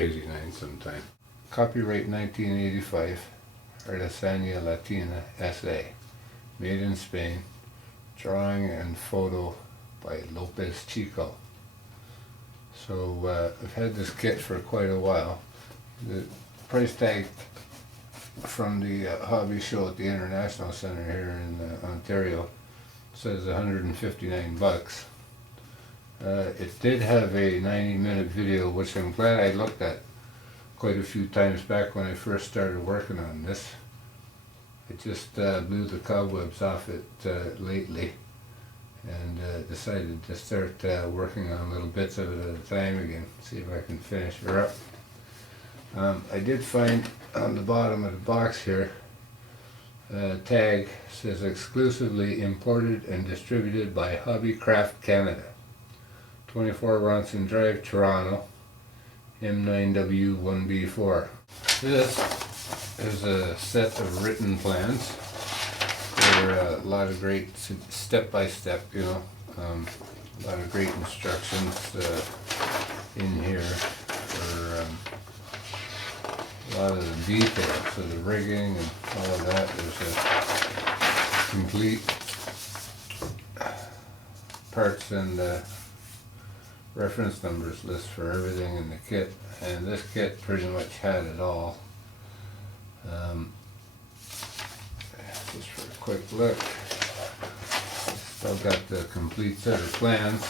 '89 sometime. Copyright 1985, Artesania Latina S.A. Made in Spain. Drawing and photo by Lopez Chico. So I've had this kit for quite a while. The price tag from the hobby show at the International Center here in Ontario says 159 bucks. It did have a 90-minute video, which I'm glad I looked at quite a few times back when I first started working on this. I just blew the cobwebs off it lately and decided to start working on little bits of it at a time again, see if I can finish her up. I did find on the bottom of the box here a tag says exclusively imported and distributed by Hobbycraft Canada, 24 Ronson Drive, Toronto, M9W1B4. This is a set of written plans. There are a lot of great step-by-step, you know, a lot of great instructions in here for a lot of the details of the rigging and all of that. There's a complete parts and reference numbers list for everything in the kit, and this kit pretty much had it all. Just for a quick look, still got the complete set of plans.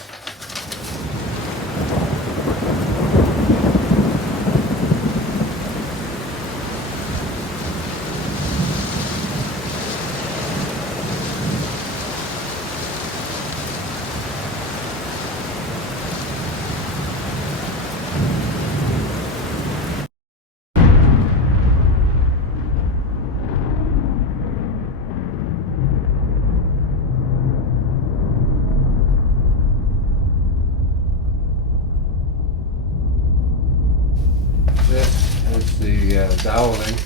This is the doweling.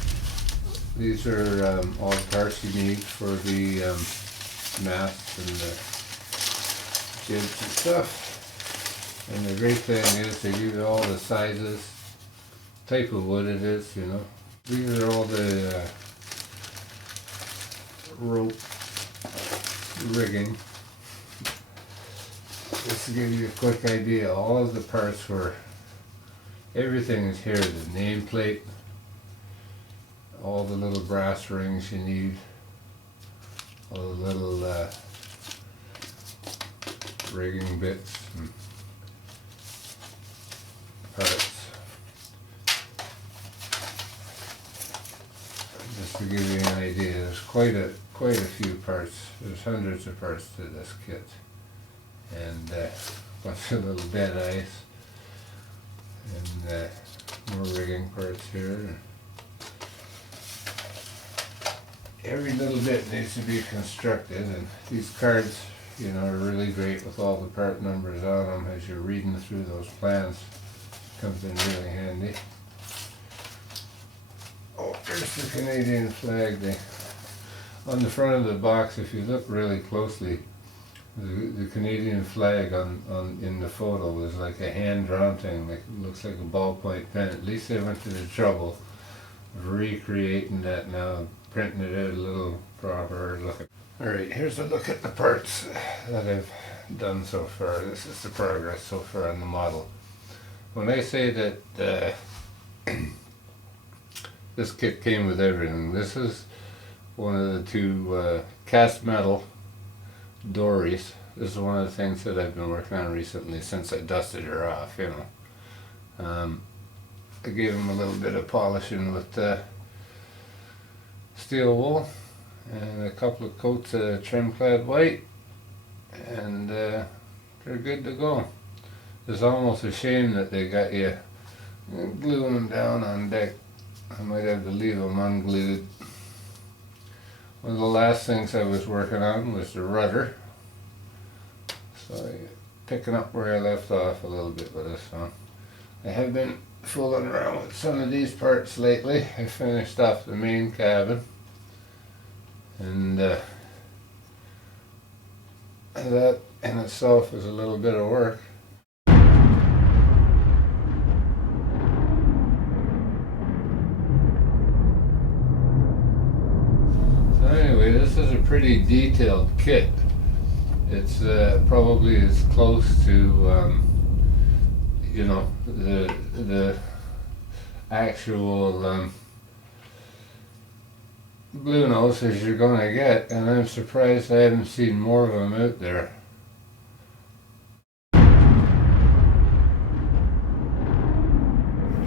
These are all the parts you need for the masts and the jibs and stuff. And the great thing is they give you all the sizes, type of wood it is, you know. These are all the rope rigging. Just to give you a quick idea, all of the parts were, everything is here, the nameplate, all the little brass rings you need, all the little rigging bits and parts. Just to give you an idea, there's quite a few parts. There's hundreds of parts to this kit, and a bunch of little dead ice. And more rigging parts here. Every little bit needs to be constructed, and these cards, you know, are really great with all the part numbers on them as you're reading through those plans. Comes in really handy. Oh, there's the Canadian flag. On the front of the box, if you look really closely, the Canadian flag in the photo is like a hand-drawn thing. Like, it looks like a ballpoint pen. At least they went to the trouble of recreating that now, printing it out a little proper looking. Alright, here's a look at the parts that I've done so far. This is the progress so far on the model. When I say that this kit came with everything, this is one of the two cast metal dories. This is one of the things that I've been working on recently since I dusted her off, you know. I gave them a little bit of polishing with steel wool and a couple of coats of trim clad white, and they're good to go. It's almost a shame that they got you gluing them down on deck. I might have to leave them unglued. One of the last things I was working on was the rudder. So picking up where I left off a little bit with this one. I have been fooling around with some of these parts lately. I finished off the main cabin, and that in itself is a little bit of work. pretty detailed kit. It's probably as close to you know, the actual Bluenose as you're gonna get, and I'm surprised I haven't seen more of them out there.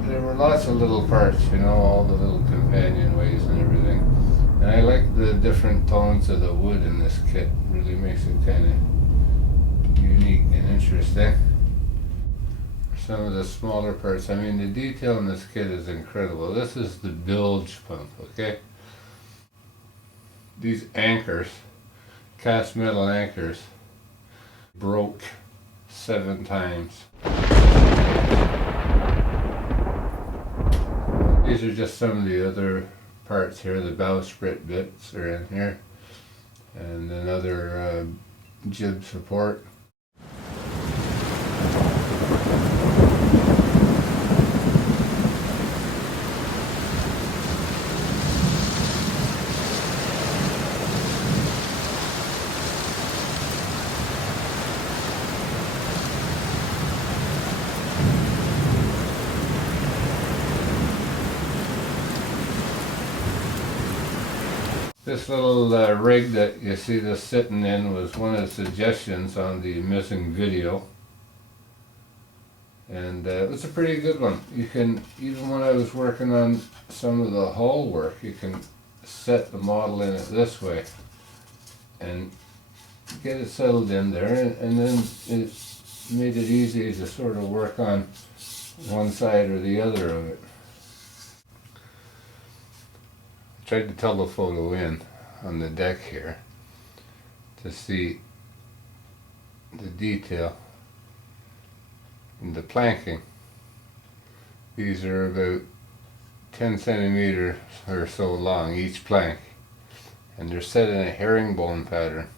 There were lots of little parts, you know, all the little companionways and everything. And I like the different tones of the wood in this kit. It really makes it kind of unique and interesting. Some of the smaller parts, I mean, the detail in this kit is incredible. This is the bilge pump, okay? These anchors, cast metal anchors, broke 7 times. These are just some of the other parts here. The bowsprit bits are in here, and another jib support. This little rig that you see this sitting in was one of the suggestions on the missing video, and it was a pretty good one. You can, even when I was working on some of the hull work, you can set the model in it this way and get it settled in there, and then it made it easy to sort of work on one side or the other of it. Tried to telephoto in on the deck here to see the detail in the planking. These are about 10 centimeters or so long each plank, and they're set in a herringbone pattern.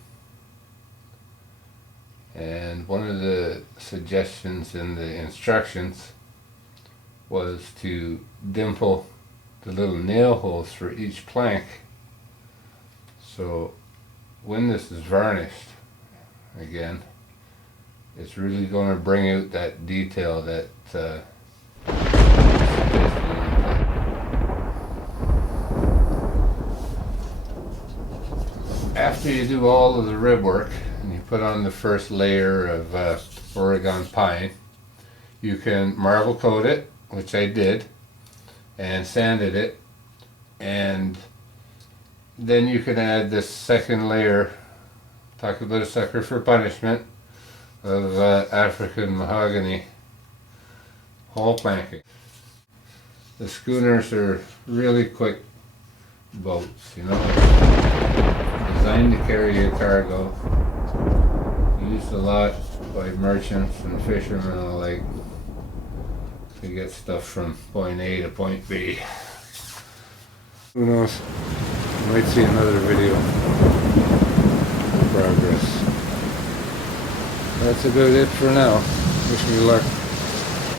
And one of the suggestions in the instructions was to dimple the little nail holes for each plank, so when this is varnished again, it's really going to bring out that detail that after you do all of the rib work and you put on the first layer of Oregon pine, you can marble coat it, which I did, and sanded it, and then you can add this second layer, talk about a sucker for punishment, of African mahogany hull planking. The schooners are really quick boats, you know, designed to carry a cargo, used a lot by merchants and fishermen alike to get stuff from point A to point B. Who knows? You might see another video of progress. That's about it for now. Wish me luck.